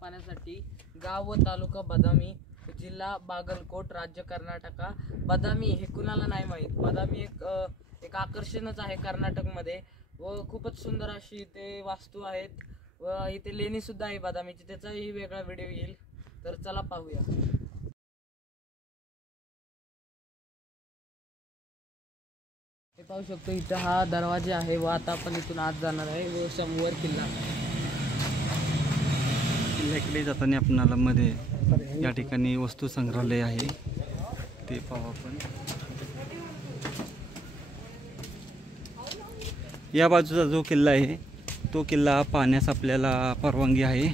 पाहण्यासाठी गाव व तालुका बदामी, जिल्हा बागलकोट, राज्य कर्नाटका। बदामी हे कुणाला नाही माहीत, बदामी एक आकर्षणच आहे कर्नाटकमध्ये व खूपच सुंदर अशी इथे वास्तू आहेत व इथे लेणी सुद्धा आहे बदामीची, त्याचाही वेगळा व्हिडिओ येईल, तर चला पाहूया। हे पाहू शकतो इथं हा दरवाजा आहे व आता आपण इथून आत जाणार आहे व समोर किल्ला। किल्ल्याकडे जाताना आपणाला मध्ये या ठिकाणी वस्तू संग्रहालय आहे, ते पाहू आपण। या बाजूचा जो किल्ला आहे तो किल्ला पाहण्यास आपल्याला परवानगी आहे।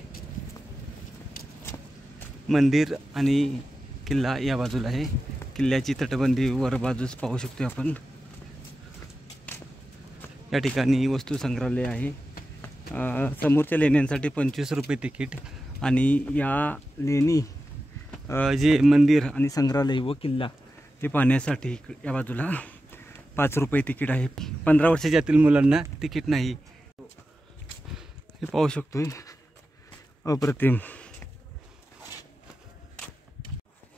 मंदिर आणि किल्ला या बाजूला आहे। किल्ल्याची तटबंदी वर बाजूस पाहू शकतो आपण। या ठिकाणी वस्तू संग्रहालय आहे। समोरच्या लेण्यांसाठी 25 रुपये तिकीट आणि या लेणी जे मंदिर आणि संग्रहालय व किल्ला ते पाहण्यासाठी या बाजूला 5 रुपये तिकीट आहे। 15 वर्षाच्या आतील मुलांना तिकीट नाही। हे पाहू शकतोय, अप्रतिम।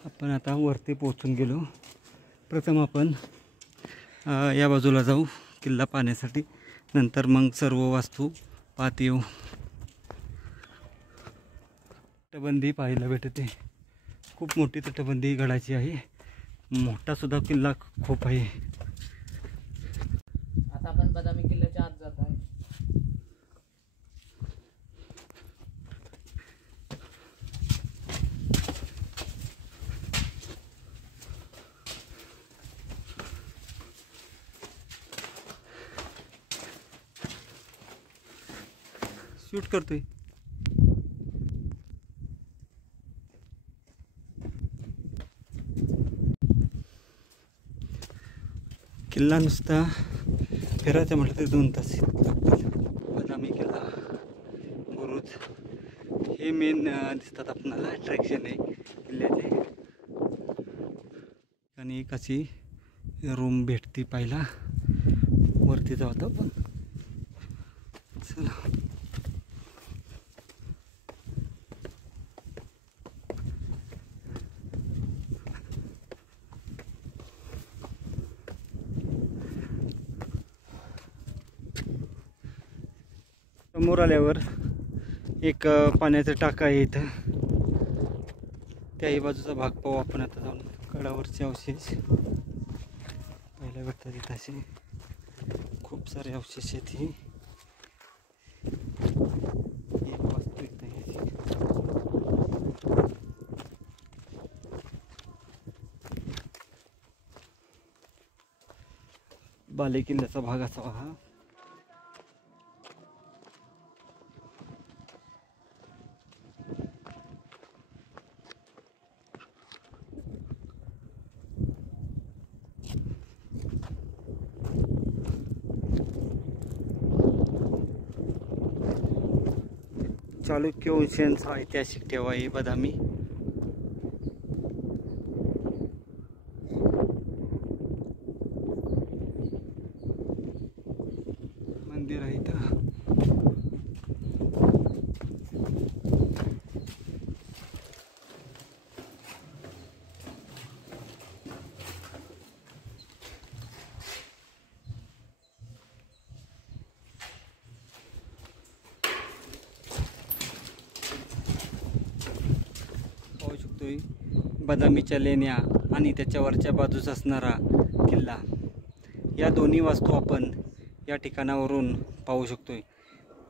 आपण आता वरती पोहोचून गेलो। प्रथम आपण या बाजूला जाऊ किल्ला पाहण्यासाठी, नंतर मग सर्व वास्तू पाहत येऊ। तटबंदी पाहायला भेटते, खूप मोठी तटबंदी गडाची आहे, मोठा सुद्धा किल्ला खूप आहे। आता आपण बदामी किल्ल्याच्या आत जात आहे। शूट करतोय। किल्ला नुसता फिरायचं म्हटलं तर 2 तास लागतील। बदामी किल्ला, बुरुज हे मेन दिसतात आपल्याला, अट्रॅक्शन आहे किल्ल्याचे। आणि एक अशी रूम भेटती पाहिला, वरती जाऊ आता आपण। चला, समोर आल्यावर एक पाण्याचं टाका आहे इथं, त्याही बाजूचा भाग पाहू आपण आता जाऊन। गडावरचे अवशेष पाहायला भेटतात इथं, असे खूप सारे अवशेष आहेत। ही एक वास्तू इथं आहे, बालेकिल्ल्याचा भाग असावा हा। चालुक्य वंशांचा ऐतिहासिक ठेवा आहे बदामी। मंदिर आहे इथं। बदामीच्या लेण्या आणि त्याच्यावरच्या बाजूस असणारा किल्ला, या दोन्ही वास्तू आपण या ठिकाणावरून पाहू शकतोय।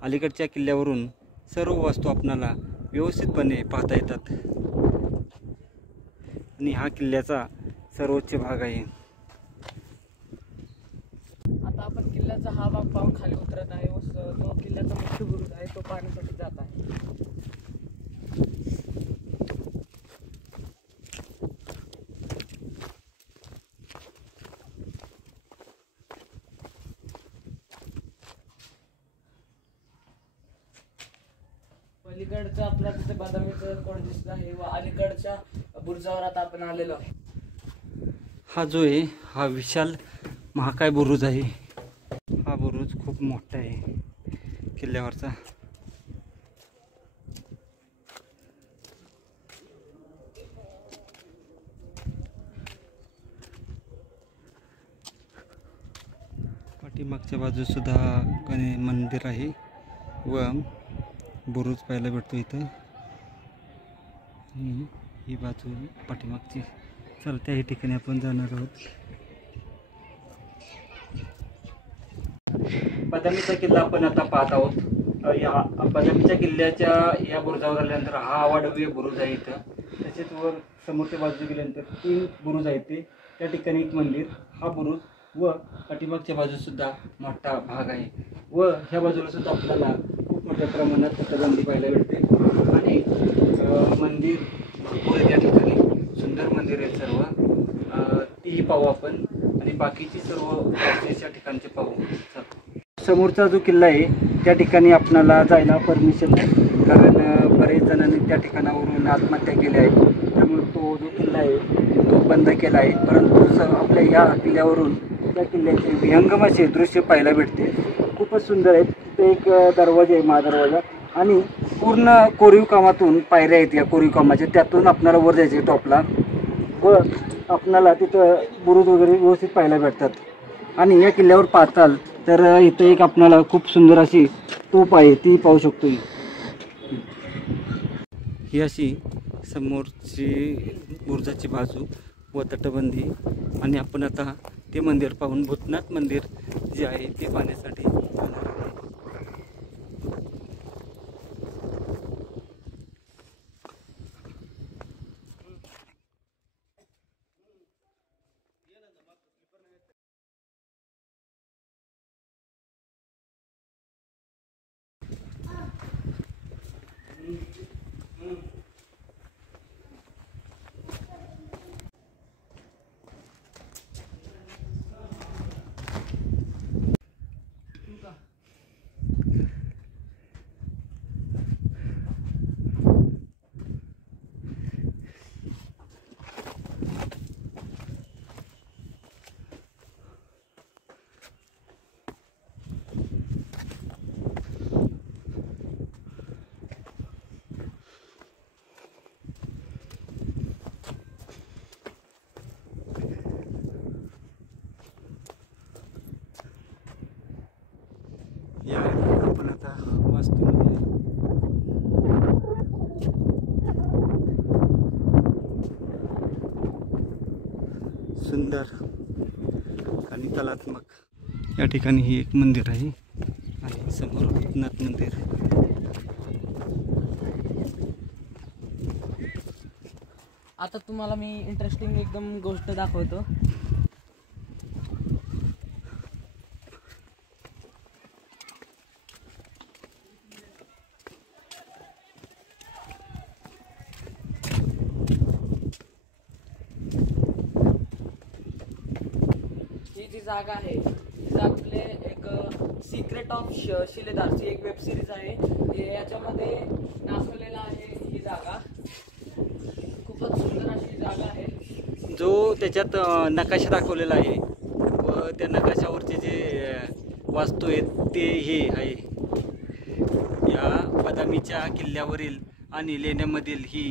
अलीकडच्या किल्ल्यावरून सर्व वास्तू आपणाला व्यवस्थितपणे पाहता येतात आणि हा किल्ल्याचा सर्वोच्च भाग आहे। आता आपण किल्ल्याचा हा भाग पाहून खाली उतरत आहे व जो किल्ल्याचा मुख्य बुरुज आहे तो पाहण्यासाठी जात आहे। अलीकडचं आपल्या तिथे बदामीचं कोड दिसत आहे व अलीकडच्या बुरुजावर आता आपण आलेलो आहे। हा जो आहे हा विशाल महाकाय बुरुज आहे। हा बुरुज खूप मोठा आहे किल्ल्यावरचा। पाठीमागच्या बाजूस सुद्धा गणेश मंदिर आहे व बुरुज पाहायला भेटतो इथं. ही बाजू पाठीमागची. चल त्या ठिकाणी आपण जाणार आहोत. बदामीचा किल्ला आपण आता पाहत आहोत. या बदामीच्या किल्ल्याच्या या बुरुजावर आल्यानंतर हा आवाढव्य बुरुज आहे इथं. तसेच वर समोरच्या बाजूला गेल्यानंतर 3 बुरुज आहेत ते. त्या ठिकाणी एक मंदिर, हा बुरुज व पाठीमागच्या बाजूस सुद्धा मोठा भाग आहे व ह्या बाजूला सुद्धा आपल्याला खूप मोठ्या प्रमाणात तटबंदी पाहायला भेटते आणि मंदिर भरपूर त्या ठिकाणी सुंदर मंदिर आहेत सर्व. तीही पाहू आपण आणि बाकीची सर्व त्या ठिकाणचे पाहू. समोरचा जो किल्ला आहे त्या ठिकाणी आपणाला जायला परमिशन आहे, कारण बरेच जणांनी त्या ठिकाणावरून आत्महत्या केल्या आहेत. त्यामुळे तो जो किल्ला आहे तो बंद केला आहे. परंतु आपल्या या किल्ल्यावरून त्या किल्ल्याचे विहंगम असे दृश्य पाहायला भेटते. खूपच सुंदर आहे. तिथे एक दरवाजा आहे, महादरवाजा, आणि पूर्ण कोरीव कामातून पायऱ्या आहेत. या कोरीव कामाच्या त्यातून आपल्याला वर जायचे टॉपला व आपणाला तिथं बुरुज वगैरे व्यवस्थित पाहायला भेटतात. आणि या किल्ल्यावर पाहताल तर इथं एक आपल्याला खूप सुंदर अशी तोफ आहे, ती पाहू शकतो. ही अशी समोरची बुरुजाची बाजू व तटबंदी. आणि आपण आता ते मंदिर पाहून भूतनाथ मंदिर जे आहे ते पाहण्यासाठी जाणार आहोत. या आपण आता वास्तूमध्ये सुंदर आणि कलात्मक या ठिकाणी ही एक मंदिर आहे आणि समोर भूतनाथ मंदिर. आता तुम्हाला मी इंटरेस्टिंग एकदम गोष्ट दाखवतो. ही जी जागा आहे ही आपले एक सिक्रेट ऑफ शिलेदारची एक वेब सिरीज आहे. याच्यामध्ये दाखवलेला आहे ही जागा. खूपच सुंदर अशी जागा आहे. जो त्याच्यात नकाशा दाखवलेला आहे व त्या नकाशावरचे जे वास्तू आहेत ते हे आहे. या बदामीच्या किल्ल्यावरील आणि लेण्यामधील ही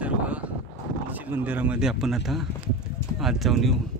सर्व मंदिरामध्ये आपण आता आज जाऊन येऊ.